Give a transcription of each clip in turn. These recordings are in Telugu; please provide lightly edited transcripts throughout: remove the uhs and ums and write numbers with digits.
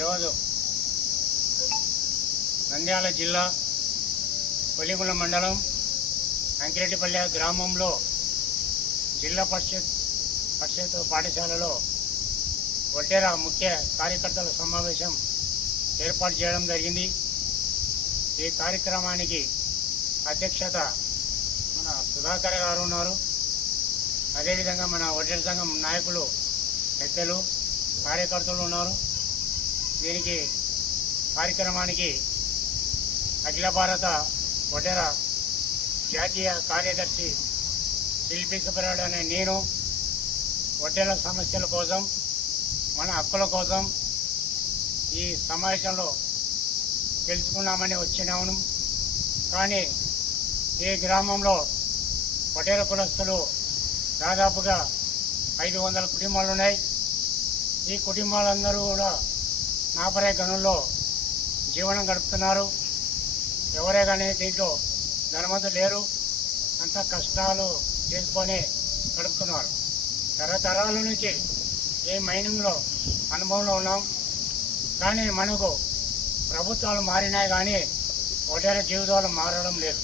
ఈరోజు నంద్యాల జిల్లా కొలిగుల మండలం అంకిరెడ్డిపల్లె గ్రామంలో జిల్లా పరిషత్ పాఠశాలలో ఒడ్డెర ముఖ్య కార్యకర్తల సమావేశం ఏర్పాటు చేయడం జరిగింది. ఈ కార్యక్రమానికి అధ్యక్షత మన సుధాకర్ గారు ఉన్నారు. అదేవిధంగా మన ఒడ్డెర సంఘం నాయకులు పెద్దలు కార్యకర్తలు ఉన్నారు. దీనికి కార్యక్రమానికి అఖిల భారత ఒడ్డెర జాతీయ కార్యదర్శి శిల్పి సుబ్బరాయుడు అనే నేను ఒడ్డెర సమస్యల కోసం మన హక్కుల కోసం ఈ సమావేశంలో తెలుసుకున్నామని వచ్చినాము. కానీ ఈ గ్రామంలో ఒడ్డెర కులస్తులు దాదాపుగా 500 కుటుంబాలు ఉన్నాయి. ఈ కుటుంబాలందరూ కూడా నాపరే గనుల్లో జీవనం గడుపుతున్నారు. ఎవరే కానీ దీంట్లో ధనవంతులు లేరు, అంత కష్టాలు చేసుకొని గడుపుతున్నారు. తరతరాల నుంచి ఈ మైనింగ్లో అనుభవంలో ఉన్నాం. కానీ మనకు ప్రభుత్వాలు మారినాయి కానీ ఒడ్డెర జీవితాలు మారడం లేదు.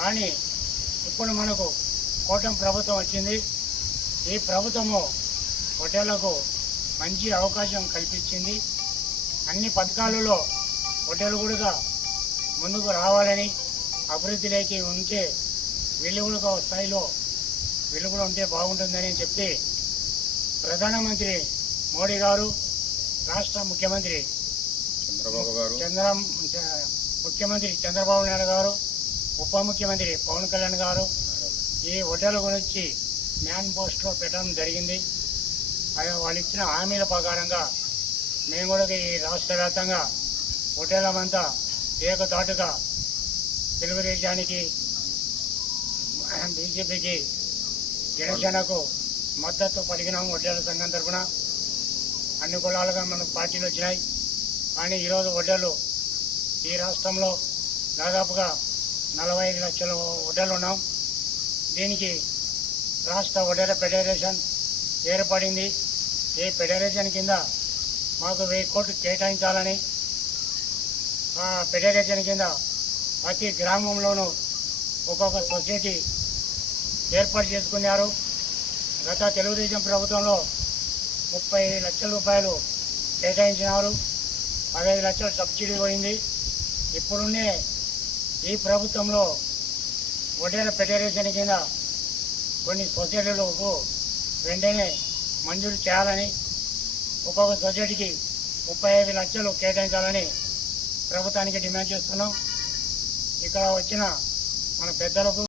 కానీ ఇప్పుడు మనకు కూటమి ప్రభుత్వం వచ్చింది. ఈ ప్రభుత్వము ఒడ్డెలకు మంచి అవకాశం కల్పించింది. అన్ని పథకాలలో ఒడ్డెలు కూడా ముందుకు రావాలని, అభివృద్ధిలోకి ఉంటే వీళ్ళు కూడా స్థాయిలో వీళ్ళు కూడా ఉంటే బాగుంటుందని చెప్పి ప్రధానమంత్రి మోడీ గారు, రాష్ట్ర ముఖ్యమంత్రి ముఖ్యమంత్రి చంద్రబాబు నాయుడు గారు, ఉప ముఖ్యమంత్రి పవన్ కళ్యాణ్ గారు ఈ ఒడ్డెల గురించి మేనిఫెస్టో పెట్టడం జరిగింది. వాళ్ళు ఇచ్చిన హామీల ప్రకారంగా మేము కూడా ఈ రాష్ట్ర వ్యాప్తంగా ఒడ్డెలమంతా ఏకతాటుగా తెలుగుదేశానికి, బీజేపీకి, జనసేనకు మద్దతు పలికినాము. ఒడ్డెల సంఘం తరఫున అన్ని కులాలుగా మనకు పార్టీలు వచ్చినాయి. కానీ ఈరోజు ఒడ్డెలు ఈ రాష్ట్రంలో దాదాపుగా 45 లక్షల ఒడ్డెలు ఉన్నాం. దీనికి రాష్ట్ర ఒడ్డెర ఫెడరేషన్ ఏర్పడింది. ఈ ఫెడరేషన్ కింద మాకు 1000 కోట్లు కేటాయించాలని, ఆ ఫెడరేషన్ కింద ప్రతి గ్రామంలోనూ ఒక్కొక్క సొసైటీ ఏర్పాటు చేసుకున్నారు. గత తెలుగుదేశం ప్రభుత్వంలో 30 లక్షల రూపాయలు కేటాయించినారు. 15 లక్షలు సబ్సిడీ పోయింది. ఇప్పుడున్నే ఈ ప్రభుత్వంలో ఒడ్డెర ఫెడరేషన్ కింద కొన్ని సొసైటీలకు వెంటనే మంజూరు చేయాలని, ఒక్కొక్క సొసైటీకి 35 లక్షలు కేటాయించాలని ప్రభుత్వానికి డిమాండ్ చేస్తున్నాం. ఇక్కడ వచ్చిన మన పెద్దలకు